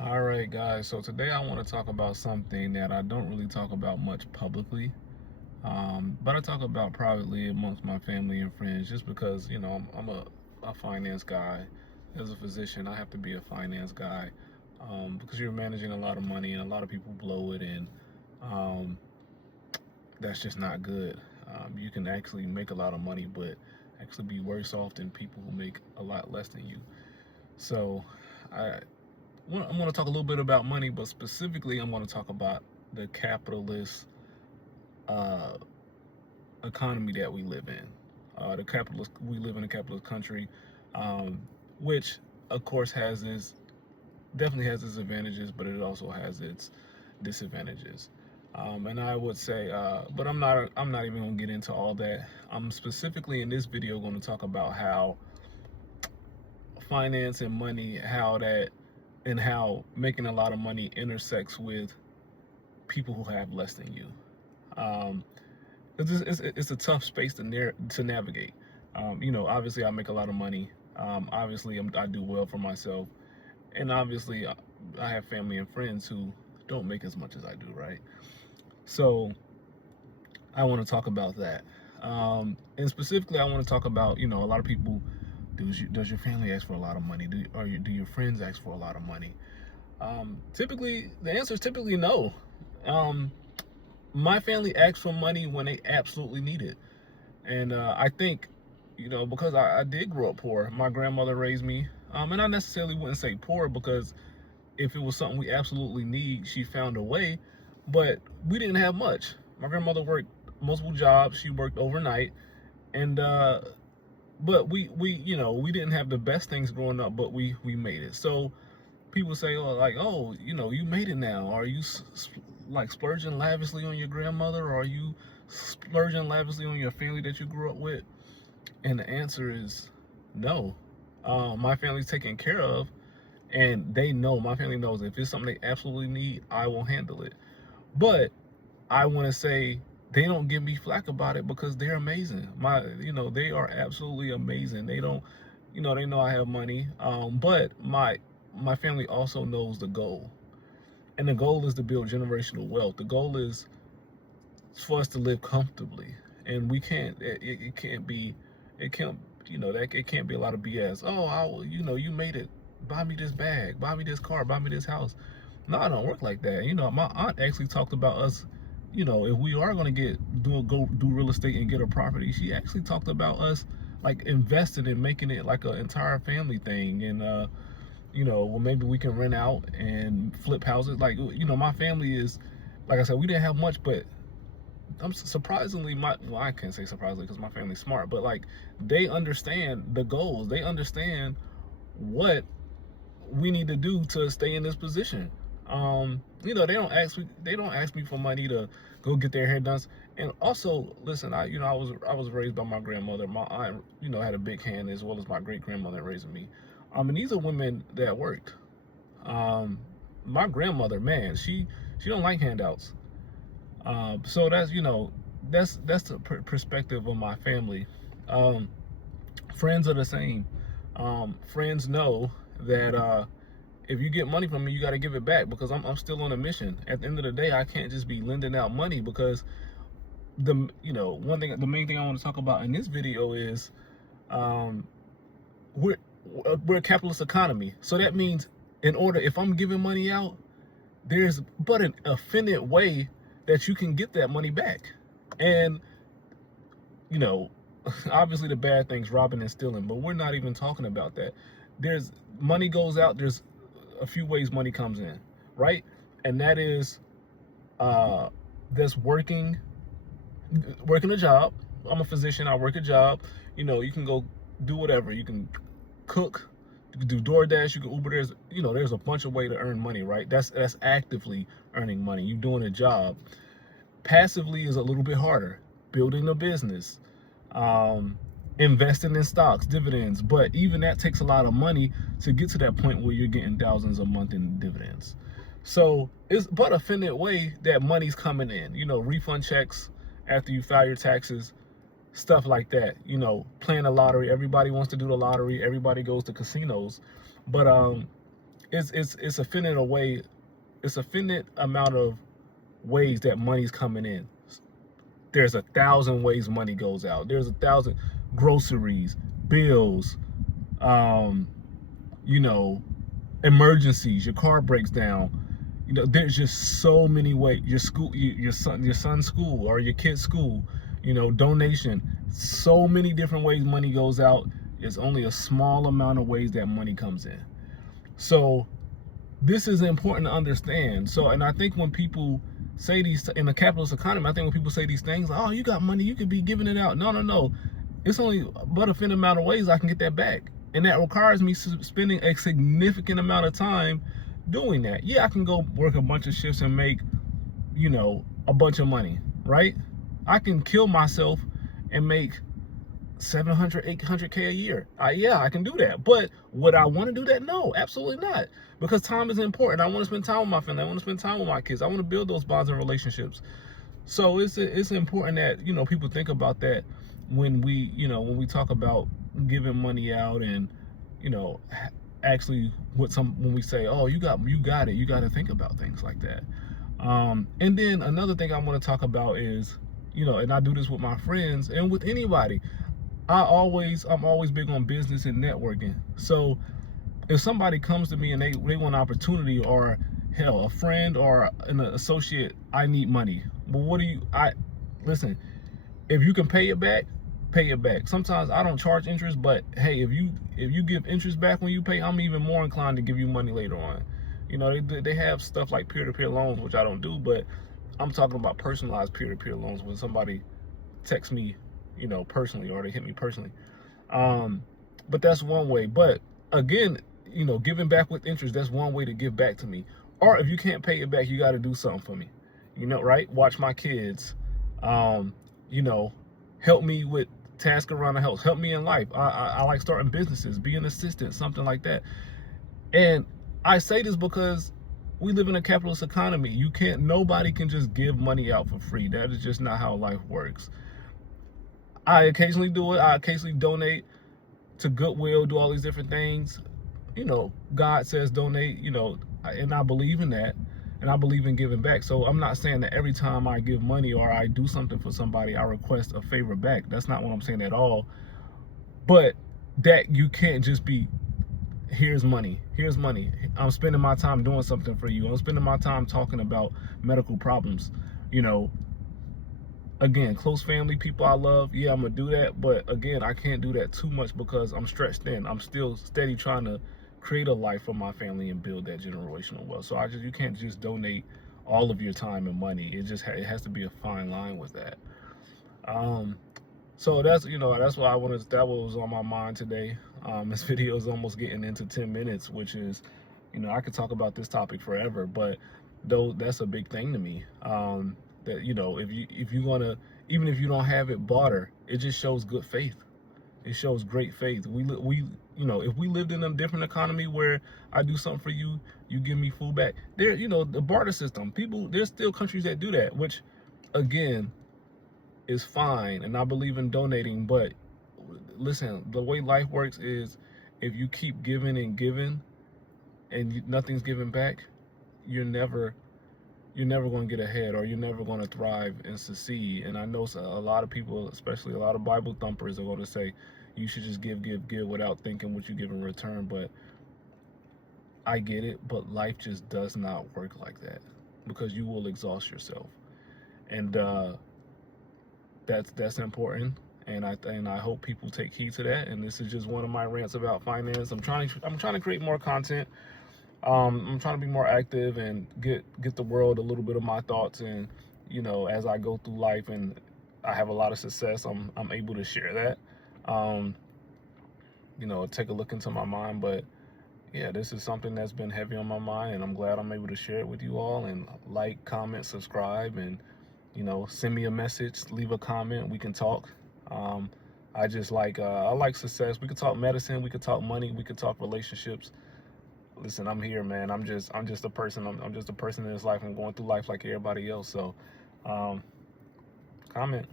All right, guys. So today I want to talk about something that I don't really talk about much publicly, but I talk about privately amongst my family and friends just because, I'm a finance guy. As a physician, I have to be a finance guy because you're managing a lot of money and a lot of people blow it, and um, that's just not good. You can actually make a lot of money, but actually be worse off than people who make a lot less than you. So, I I'm going to talk a little bit about money, but specifically, I'm going to talk about the capitalist uh, economy that we live in. We live in a capitalist country, um, which of course definitely has its advantages, but it also has its disadvantages. And I would say, but I'm not even going to get into all that. I'm specifically in this video going to talk about how finance and money, how making a lot of money intersects with people who have less than you. Um, it's a tough space to navigate. Obviously, I make a lot of money. Obviously, I do well for myself, and obviously, I have family and friends who don't make as much as I do, right? So, I want to talk about that. And specifically, I want to talk about, a lot of people. Does your family ask for a lot of money? Do your friends ask for a lot of money? Typically, the answer is typically no. Um, my family asks for money when they absolutely need it, and I think, because I did grow up poor. My grandmother raised me, and I necessarily wouldn't say poor because if it was something we absolutely need, she found a way. But we didn't have much. My grandmother worked multiple jobs. She worked overnight, and but we didn't have the best things growing up, but we made it. So people say, oh, like, oh, you made it now. Are you like splurging lavishly on your grandmother, or are you splurging lavishly on your family that you grew up with? And the answer is no. My family's taken care of, and they know. My family knows if it's something they absolutely need, I will handle it. But I want to say they don't give me flack about it because they're amazing. They are absolutely amazing. They don't, they know I have money. But my family also knows the goal, and the goal is to build generational wealth. The goal is for us to live comfortably, and we can't. It can't be. It can't. That it can't be a lot of BS. Oh, you made it. Buy me this bag. Buy me this car. Buy me this house. No, I don't work like that. My aunt actually talked about us. If we are gonna go do real estate and get a property, she actually talked about us like investing and making it like an entire family thing. And well, maybe we can rent out and flip houses. Like, my family is, like I said, we didn't have much, but I'm surprisingly, well, I can't say surprisingly because my family's smart, but like they understand the goals. They understand what we need to do to stay in this position. They don't ask me for money to go get their hair done. And also, listen, I was raised by my grandmother. My aunt, had a big hand as well as my great grandmother raising me. And these are women that worked. Um, my grandmother, man, she don't like handouts. So that's the perspective of my family. Um, Friends are the same. Friends know that if you get money from me, you got to give it back because I'm still on a mission. At the end of the day, I can't just be lending out money because the main thing I want to talk about in this video is um, we're we're a capitalist economy. So that means if I'm giving money out, there's but an finite way that you can get that money back. And you know, obviously the bad things, robbing and stealing, but we're not even talking about that. There's money goes out, there's a few ways money comes in, right? And that is that's working a job. I'm a physician, I work a job. You can go do whatever. You can cook, you can do DoorDash, you can Uber. There's a bunch of ways to earn money, right? That's actively earning money. You're doing a job. Passively is a little bit harder. Building a business, um, investing in stocks, dividends. But even that takes a lot of money to get to that point where you're getting thousands a month in dividends. So it's but a finite way that money's coming in. Refund checks after you file your taxes, stuff like that. Playing the lottery. Everybody wants to do the lottery. Everybody goes to casinos, but it's a finite way. It's a finite amount of ways that money's coming in. There's 1,000 ways money goes out. There's 1,000 groceries, bills, um, you know, emergencies. Your car breaks down. There's just so many ways. Your school, your son's school or your kid's school. Donation. So many different ways money goes out. It's only a small amount of ways that money comes in. So this is important to understand. So, and I think when people say these in the capitalist economy, I think when people say these things, like, oh, you got money, you could be giving it out. No, no, no. It's only but a finite amount of ways I can get that back. And that requires me spending a significant amount of time doing that. Yeah, I can go work a bunch of shifts and make, a bunch of money, right? I can kill myself and make 700, 800K a year. Yeah, I can do that. But would I want to do that? No, absolutely not. Because time is important. I want to spend time with my family. I want to spend time with my kids. I want to build those bonds and relationships. So it's important that, people think about that when we talk about giving money out and, actually when we say, oh, you got it, you got to think about things like that. And then another thing I want to talk about is, and I do this with my friends and with anybody. I'm always big on business and networking. So if somebody comes to me and they want an opportunity, or hell, a friend or an associate, I need money. Well, listen, if you can pay it back, pay it back. Sometimes I don't charge interest, but hey, if you give interest back when you pay, I'm even more inclined to give you money later on. They have stuff like peer-to-peer loans, which I don't do, but I'm talking about personalized peer-to-peer loans when somebody texts me, personally, or they hit me personally. But that's one way. But again, giving back with interest, that's one way to give back to me. Or if you can't pay it back, you got to do something for me. Right? Watch my kids. Um, Help me with tasks around the house. Help me in life. I like starting businesses, be an assistant, something like that. And I say this because we live in a capitalist economy. Nobody can just give money out for free. That is just not how life works. I occasionally do it. I occasionally donate to Goodwill, do all these different things. God says donate, and I believe in that. And I believe in giving back. So I'm not saying that every time I give money or I do something for somebody, I request a favor back. That's not what I'm saying at all. But that you can't just be, here's money. I'm spending my time doing something for you. I'm spending my time talking about medical problems. Again, close family, people I love, yeah, I'm gonna do that. But again, I can't do that too much because I'm stretched thin. I'm still steady trying to create a life for my family and build that generational wealth. So you can't just donate all of your time and money. It has to be a fine line with that. So that's what that was on my mind today. This video is almost getting into 10 minutes, which is, I could talk about this topic forever, but though that's a big thing to me. That if you want to, even if you don't have it, barter. It just shows good faith. It shows great faith. If we lived in a different economy where I do something for you, you give me food back. The barter system. There's still countries that do that, which again is fine, and I believe in donating. But listen, the way life works is, if you keep giving and giving, and nothing's given back, you're never going to get ahead, or you're never going to thrive and succeed. And I know a lot of people, especially a lot of Bible thumpers, are going to say you should just give without thinking what you give in return. But I get it, but life just does not work like that, because you will exhaust yourself. And that's important. And I hope people take heed to that. And this is just one of my rants about finance. I'm trying to create more content. I'm trying to be more active and get the world a little bit of my thoughts. And as I go through life and I have a lot of success, I'm able to share that. Take a look into my mind. But yeah, this is something that's been heavy on my mind, and I'm glad I'm able to share it with you all. And like, comment, subscribe, and send me a message, leave a comment. We can talk. I like success. We could talk medicine. We could talk money. We could talk relationships. Listen, I'm here, man. I'm just a person. I'm just a person in this life. I'm going through life like everybody else. So, comment.